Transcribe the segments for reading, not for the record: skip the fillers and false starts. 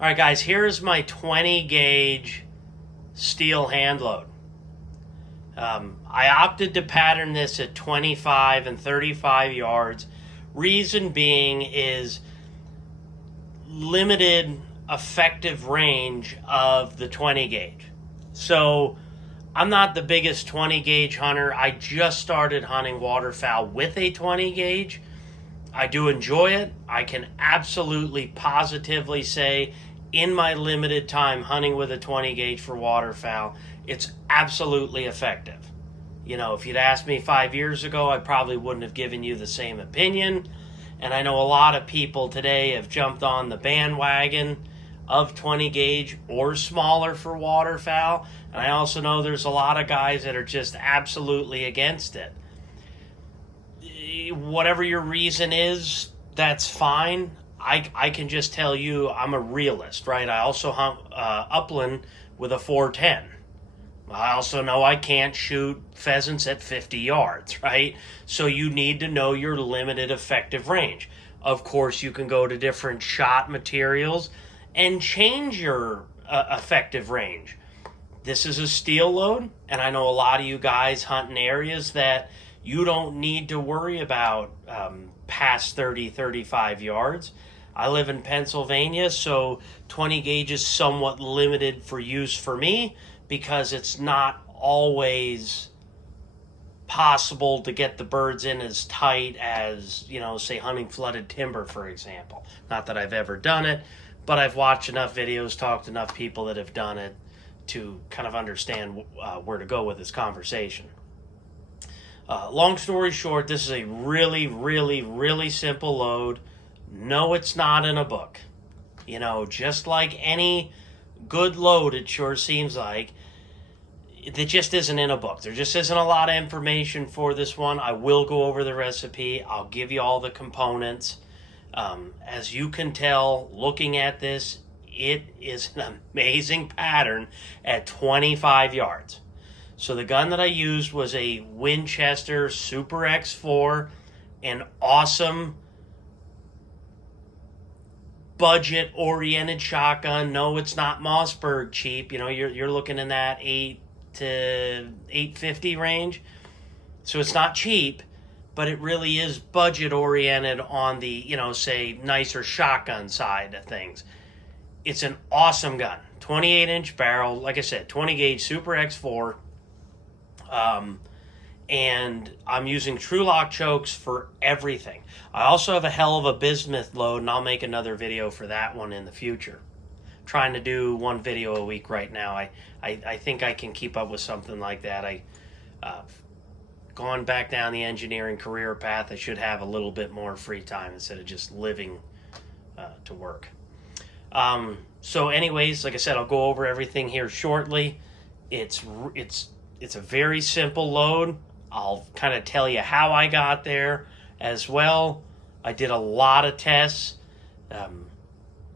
All right, guys, here's my 20 gauge steel hand load. I opted to pattern this at 25 and 35 yards. Reason being is limited effective range of the 20 gauge. So I'm not the biggest 20 gauge hunter. I just started hunting waterfowl with a 20 gauge. I do enjoy it. I can absolutely positively say in my limited time hunting with a 20 gauge for waterfowl, it's absolutely effective. You know, if you'd asked me 5 years ago, I probably wouldn't have given you the same opinion. And I know a lot of people today have jumped on the bandwagon of 20 gauge or smaller for waterfowl. And I also know there's a lot of guys that are just absolutely against it. Whatever your reason is, that's fine. I can just tell you I'm a realist, right? I also hunt upland with a 410. I also know I can't shoot pheasants at 50 yards, right? So you need to know your limited effective range. Of course, you can go to different shot materials and change your effective range. This is a steel load, and I know a lot of you guys hunt in areas that you don't need to worry about past 30, 35 yards. I live in Pennsylvania, so 20 gauge is somewhat limited for use for me because it's not always possible to get the birds in as tight as, you know, say hunting flooded timber, for example. Not that I've ever done it, but I've watched enough videos, talked to enough people that have done it to kind of understand where to go with this conversation. Long story short, this is a really, really, really simple load. No, it's not in a book. You know, just like any good load, it sure seems like, it just isn't in a book. There just isn't a lot of information for this one. I will go over the recipe. I'll give you all the components. As you can tell, looking at this, it is an amazing pattern at 25 yards. So the gun that I used was a Winchester Super X4, an awesome budget-oriented shotgun. No, it's not Mossberg cheap. You know, you're looking in that $8 to $850 range. So it's not cheap, but it really is budget-oriented on the, you know, say, nicer shotgun side of things. It's an awesome gun. 28-inch barrel, like I said, 20-gauge Super X4. And I'm using TruLock chokes for everything. I also have a hell of a bismuth load, and I'll make another video for that one in the future. I'm trying to do one video a week right now. I think I can keep up with something like that. Gone back down the engineering career path. I should have a little bit more free time instead of just living to work. So anyways, like I said, I'll go over everything here shortly. It's a very simple load. I'll kind of tell you how I got there as well. I did a lot of tests,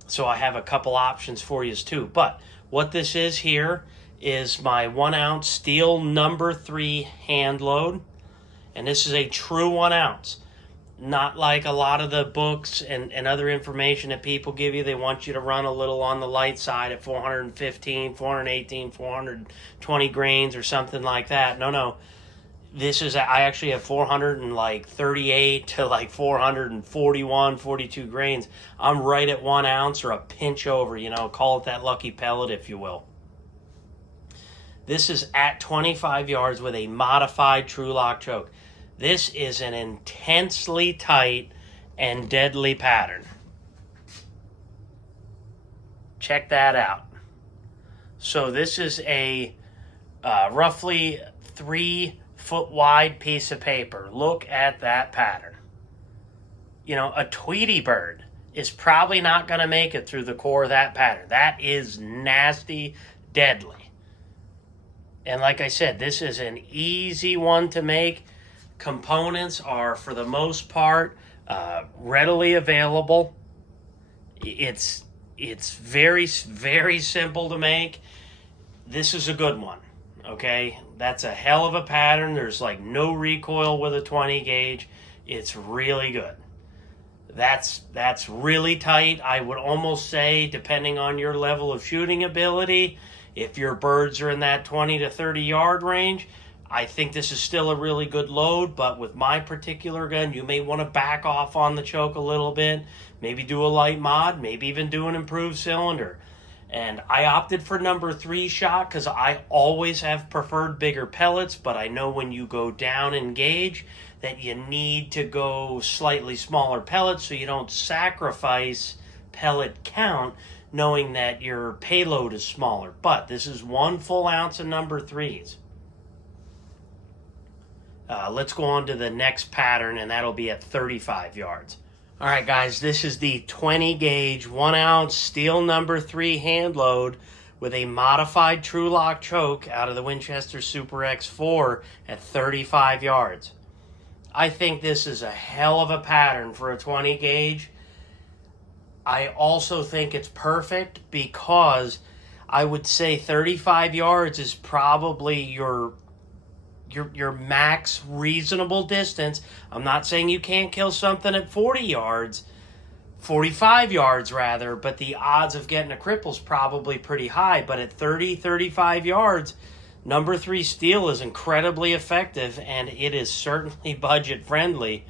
so I have a couple options for you too. But what this is here is my 1 ounce steel number 3 hand load, and this is a true 1 ounce. Not like a lot of the books and other information that people give you. They want you to run a little on the light side at 415, 418, 420 grains or something like that. No. This is, I actually have 438 to like 441, 42 grains. I'm right at 1 ounce or a pinch over, you know, call it that lucky pellet, if you will. This is at 25 yards with a modified TruLock choke. This is an intensely tight and deadly pattern. Check that out. So this is a roughly 3-foot wide piece of paper. Look at that pattern. You know, a Tweety bird is probably not going to make it through the core of that pattern. That is nasty, deadly. And like I said, this is an easy one to make. Components are, for the most part, readily available. It's very, very simple to make. This is a good one, okay? That's a hell of a pattern. There's like no recoil with a 20 gauge. It's really good. That's really tight. I would almost say, depending on your level of shooting ability, if your birds are in that 20 to 30 yard range, I think this is still a really good load. But with my particular gun, you may want to back off on the choke a little bit, maybe do a light mod, maybe even do an improved cylinder. And I opted for number 3 shot because I always have preferred bigger pellets, but I know when you go down in gauge that you need to go slightly smaller pellets so you don't sacrifice pellet count, knowing that your payload is smaller. But this is 1 full ounce of number 3s. Let's go on to the next pattern, and that'll be at 35 yards. All right, guys, this is the 20 gauge 1 ounce steel number 3 hand load with a modified TruLock choke out of the Winchester SX4 at 35 yards. I think this is a hell of a pattern for a 20 gauge. I also think it's perfect because I would say 35 yards is probably your max reasonable distance. I'm not saying you can't kill something at 40 yards, 45 yards rather, but the odds of getting a cripple is probably pretty high. But at 30, 35 yards, number 3 steel is incredibly effective, and it is certainly budget friendly.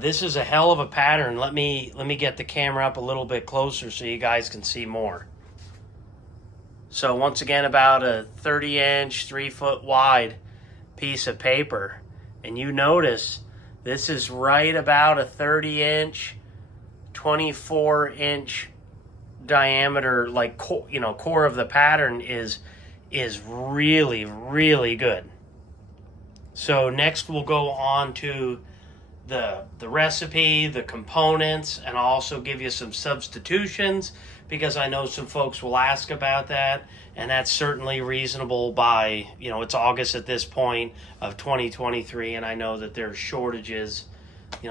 This is a hell of a pattern. Let me get the camera up a little bit closer so you guys can see more. So once again, about a 30-inch, 3-foot wide piece of paper, and you notice this is right about a 30-inch, 24-inch diameter, like core of the pattern is really, really good. So next we'll go on to the recipe, the components, and I'll also give you some substitutions because I know some folks will ask about that, and that's certainly reasonable by, it's August at this point of 2023, and I know that there's shortages,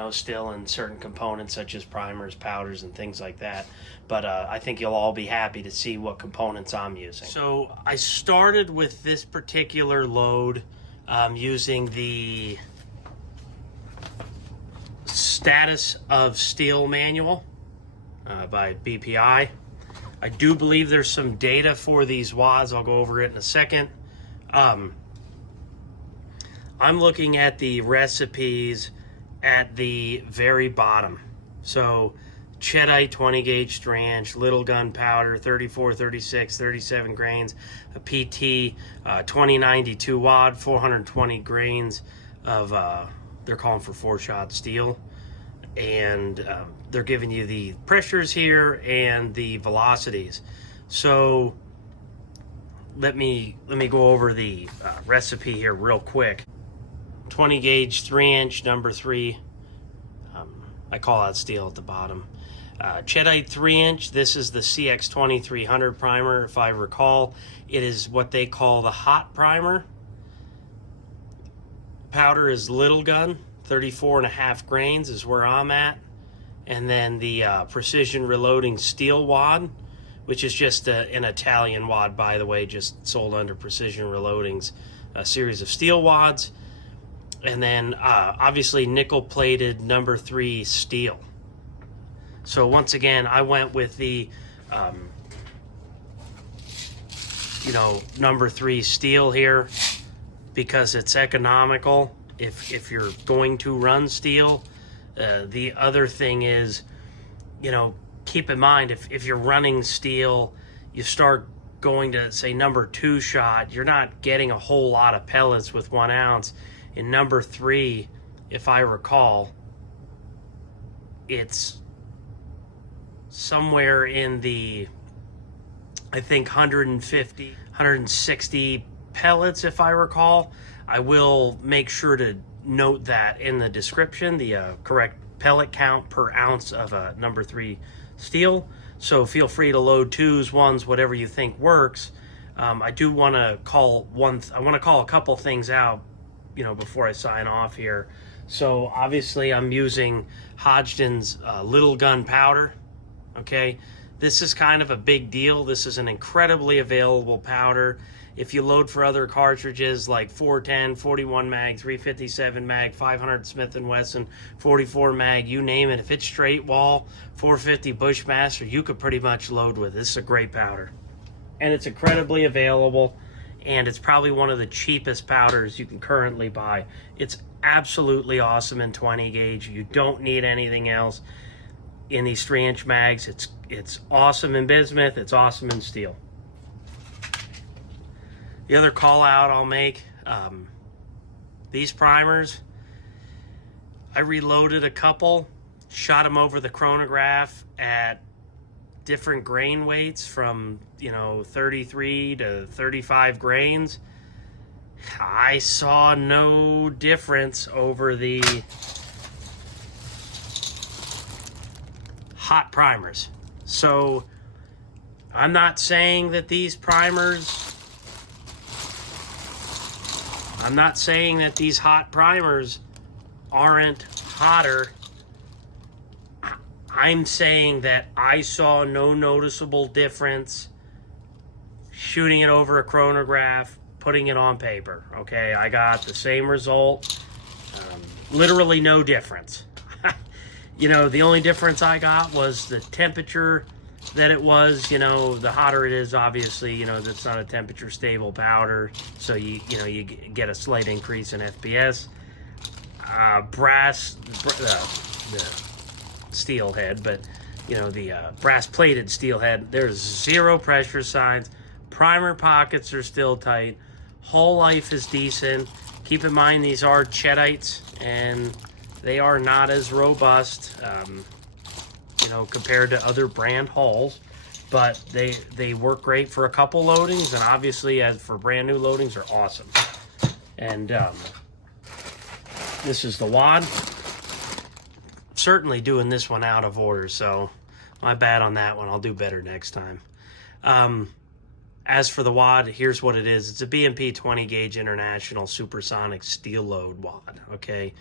still in certain components such as primers, powders, and things like that. But I think you'll all be happy to see what components I'm using. So I started with this particular load using the Status of Steel manual by BPI. I do believe there's some data for these WADs. I'll go over it in a second. I'm looking at the recipes at the very bottom. So Cheddite 20 gauge strand, Lil'Gun powder, 34, 36, 37 grains, a PT 2092 WAD, 420 grains of, they're calling for 4-shot steel. And they're giving you the pressures here and the velocities. So let me go over the recipe here real quick. 20 gauge 3-inch number 3. I call out steel at the bottom. Cheddite 3-inch. This is the CX2300 primer, if I recall. It is what they call the hot primer. Powder is Lil'Gun, 34.5 grains is where I'm at. And then the precision reloading steel wad, which is just an Italian wad, by the way, just sold under Precision Reloading's a series of steel wads. And then obviously nickel plated number 3 steel. So once again, I went with the number 3 steel here because it's economical if you're going to run steel. The other thing is, keep in mind, if you're running steel, you start going to, say, number 2 shot, you're not getting a whole lot of pellets with 1 ounce. In number 3, if I recall, it's somewhere in the, I think, 150, 160 pellets, if I recall. I will make sure to note that in the description, the correct pellet count per ounce of a number 3 steel. So feel free to load 2s, 1s, whatever you think works. I do want to call a couple things out, before I sign off here. So obviously I'm using Hodgdon's Lil'Gun powder. Okay, this is kind of a big deal. This is an incredibly available powder. if you load for other cartridges like 410, 41 mag, 357 mag, 500 Smith & Wesson, 44 mag, you name it. If it's straight wall, 450 Bushmaster, you could pretty much load with. This is a great powder. And it's incredibly available, and it's probably one of the cheapest powders you can currently buy. It's absolutely awesome in 20 gauge. You don't need anything else in these 3-inch mags. It's awesome in bismuth, it's awesome in steel. The other call out I'll make, these primers, I reloaded a couple, shot them over the chronograph at different grain weights from, 33 to 35 grains. I saw no difference over the hot primers. So I'm not saying that these primers, I'm not saying that these hot primers aren't hotter. I'm saying that I saw no noticeable difference shooting it over a chronograph, putting it on paper. Okay, I got the same result. Literally no difference. The only difference I got was the temperature that it was. The hotter it is, obviously, that's not a temperature stable powder, so you get a slight increase in FPS. The steel head, but the brass plated steel head, there's zero pressure signs. Primer pockets are still tight. Hull life is decent. Keep in mind these are Cheddites, and they are not as robust, compared to other brand hulls, but they work great for a couple loadings, and obviously as for brand new loadings are awesome. And this is the WAD. Certainly doing this one out of order, so my bad on that one. I'll do better next time. As for the WAD, here's what it is. It's a BMP 20 gauge international supersonic steel load WAD. Okay,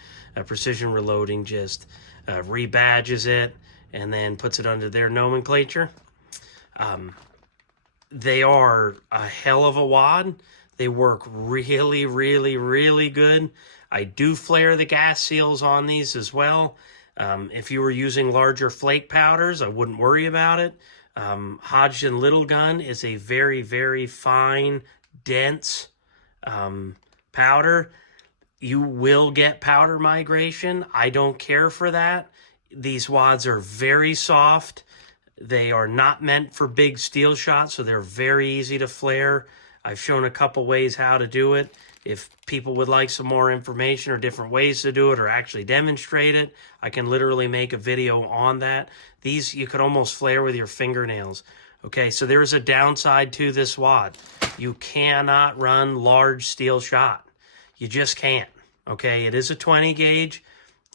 Precision Reloading just rebadges it and then puts it under their nomenclature. They are a hell of a WAD. They work really, really, really good. I do flare the gas seals on these as well. If you were using larger flake powders, I wouldn't worry about it. Hodgdon Lil'Gun is a very, very fine, dense powder. You will get powder migration. I don't care for that. These WADs are very soft. They are not meant for big steel shots, so they're very easy to flare. I've shown a couple ways how to do it. If people would like some more information or different ways to do it or actually demonstrate it, I can literally make a video on that. These you could almost flare with your fingernails. Okay, so there is a downside to this WAD. You cannot run large steel shot. You just can't. Okay, it is a 20 gauge.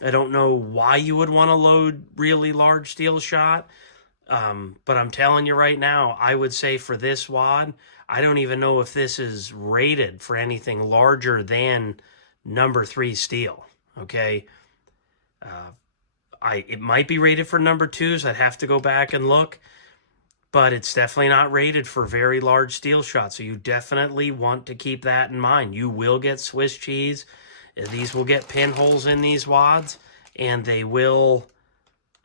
I don't know why you would want to load really large steel shot. But I'm telling you right now, I would say for this WAD, I don't even know if this is rated for anything larger than number 3 steel. Okay. It might be rated for number 2s. I'd have to go back and look, but it's definitely not rated for very large steel shots. So you definitely want to keep that in mind. You will get Swiss cheese. These will get pinholes in these WADs, and you'll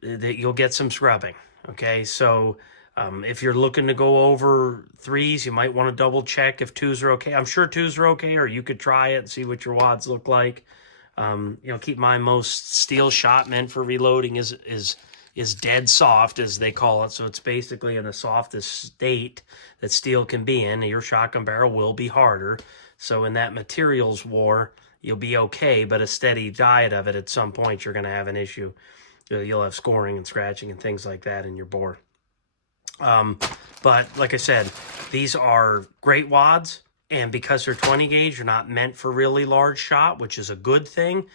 get some scrubbing. Okay. So, if you're looking to go over 3s, you might want to double check if 2s are okay. I'm sure 2s are okay, or you could try it and see what your WADs look like. Keep in mind most steel shot meant for reloading is dead soft, as they call it. So it's basically in the softest state that steel can be in. Your shotgun barrel will be harder. So in that materials war, you'll be okay, but a steady diet of it, at some point you're going to have an issue. You'll have scoring and scratching and things like that in your bore. But like I said, these are great WADs, and because they're 20 gauge, they're not meant for really large shot, which is a good thing.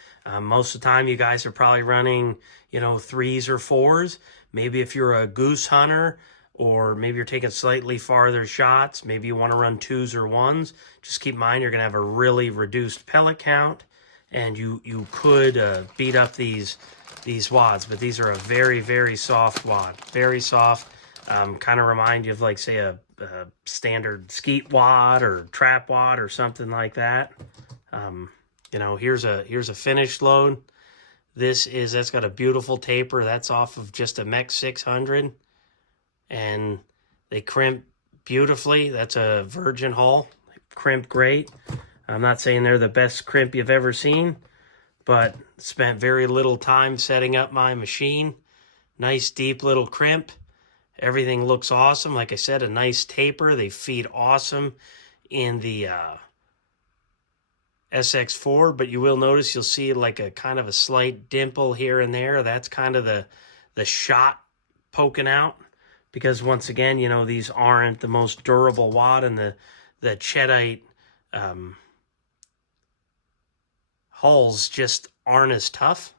Most of the time you guys are probably running, 3s or 4s. Maybe if you're a goose hunter, or maybe you're taking slightly farther shots, maybe you want to run 2s or 1s. Just keep in mind, you're going to have a really reduced pellet count, and you could beat up these WADs, but these are a very, very soft WAD. Very soft. Kind of remind you of, like, say, a standard skeet wad or trap wad or something like that. You know, here's a finished load. That's got a beautiful taper. That's off of just a Mech 600, and they crimp beautifully. That's a virgin hull. They crimp great. I'm not saying they're the best crimp you've ever seen, but spent very little time setting up my machine. Nice deep little crimp. Everything looks awesome. Like I said, a nice taper. They feed awesome in the SX4, but you will notice, you'll see like a kind of a slight dimple here and there. That's kind of the shot poking out, because once again, you know, these aren't the most durable wad, and the Cheddite hulls just aren't as tough.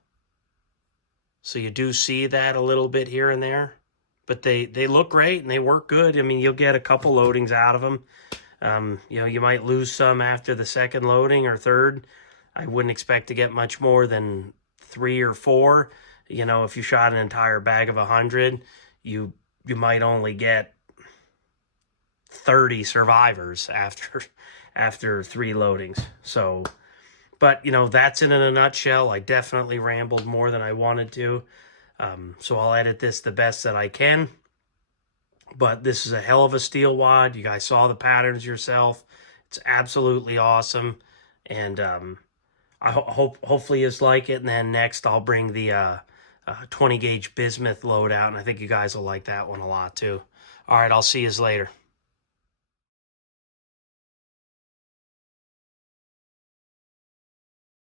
So you do see that a little bit here and there, but they look great and they work good. I mean, you'll get a couple loadings out of them. You know, you might lose some after the second loading or third. I wouldn't expect to get much more than 3 or 4. You know, if you shot an entire bag of 100, you might only get 30 survivors after 3 loadings. So, but, you know, that's it in a nutshell. I definitely rambled more than I wanted to. So I'll edit this the best that I can. But this is a hell of a steel wad. You guys saw the patterns yourself. It's absolutely awesome. And I hopefully you like it. And then next I'll bring the 20 gauge bismuth load out. And I think you guys will like that one a lot too. All right, I'll see you later.